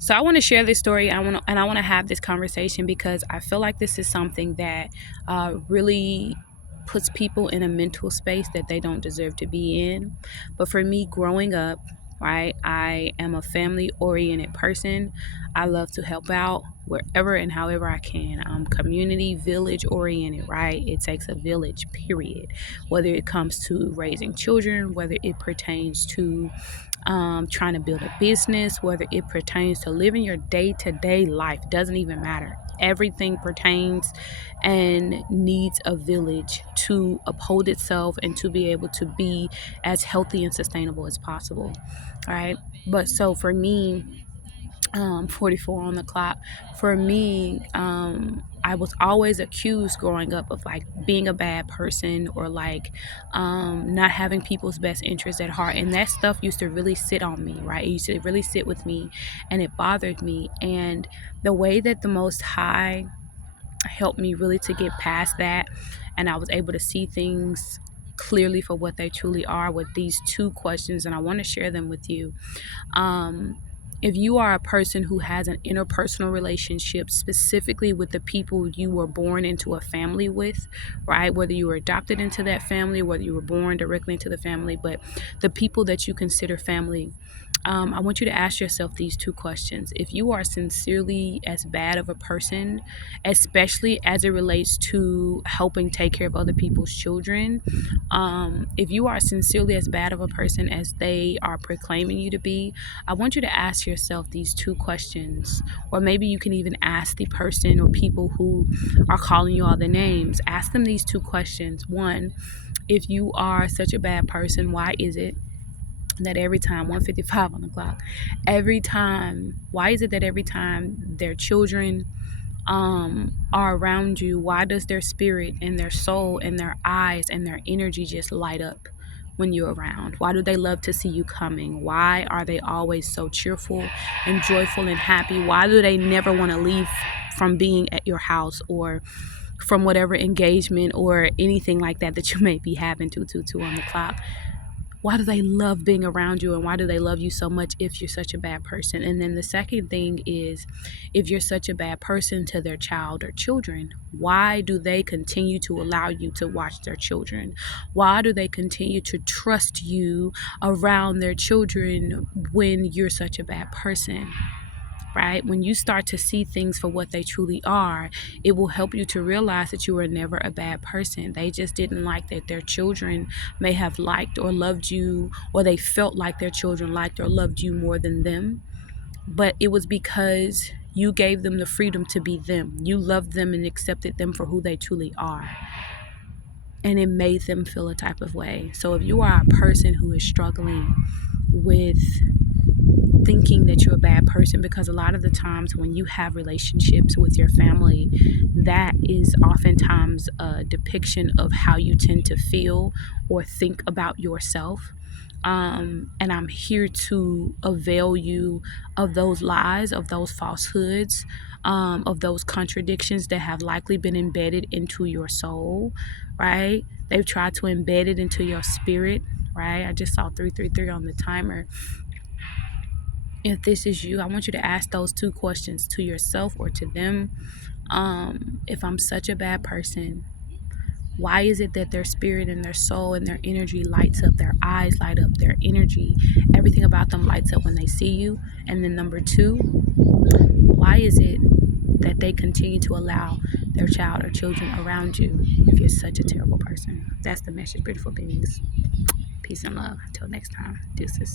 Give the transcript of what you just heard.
So I want to share this story. I want to have this conversation because I feel like this is something that really puts people in a mental space that they don't deserve to be in. But for me, growing up, right, I am a family oriented person. I love to help out wherever and however I can. I'm community, village oriented, right? It takes a village, period. Whether it comes to raising children, whether it pertains to trying to build a business, whether it pertains to living your day to day life, doesn't even matter. Everything pertains and needs a village to uphold itself and to be able to be as healthy and sustainable as possible. All right. But so for me, 44 on the clock. For me, I was always accused growing up of like being a bad person or like not having people's best interests at heart. And that stuff used to really sit on me, right? It used to really sit with me and it bothered me. And the way that the Most High helped me really to get past that, and I was able to see things clearly for what they truly are with these two questions, and I want to share them with you. um, if you are a person who has an interpersonal relationship specifically with the people you were born into a family with, right? Whether you were adopted into that family, whether you were born directly into the family, but the people that you consider family, I want you to ask yourself these two questions. If you are sincerely as bad of a person, especially as it relates to helping take care of other people's children, if you are sincerely as bad of a person as they are proclaiming you to be, I want you to ask yourself these two questions. Or maybe you can even ask the person or people who are calling you all the names. Ask them these two questions. One, if you are such a bad person, why is it that every time, 1:55 on the clock, every time, why is it that every time their children are around you, why does their spirit and their soul and their eyes and their energy just light up when you're around? Why do they love to see you coming? Why are they always so cheerful and joyful and happy? Why do they never want to leave from being at your house or from whatever engagement or anything like that that you may be having? 222 on the clock. Why do they love being around you, and why do they love you so much if you're such a bad person? And then the second thing is, if you're such a bad person to their child or children, why do they continue to allow you to watch their children? Why do they continue to trust you around their children when you're such a bad person? Right? When you start to see things for what they truly are, it will help you to realize that you were never a bad person. They just didn't like that their children may have liked or loved you, or they felt like their children liked or loved you more than them. But it was because you gave them the freedom to be them. You loved them and accepted them for who they truly are. And it made them feel a type of way. So if you are a person who is struggling with thinking that you're a bad person, because a lot of the times when you have relationships with your family, that is oftentimes a depiction of how you tend to feel or think about yourself. And I'm here to avail you of those lies, of those falsehoods, of those contradictions that have likely been embedded into your soul, right? They've tried to embed it into your spirit, right? I just saw 333 on the timer. If this is you, I want you to ask those two questions to yourself or to them. If I'm such a bad person, why is it that their spirit and their soul and their energy lights up, their eyes light up, their energy, everything about them lights up when they see you? And then number two, why is it that they continue to allow their child or children around you if you're such a terrible person? That's the message, beautiful beings. Peace and love. Until next time, deuces.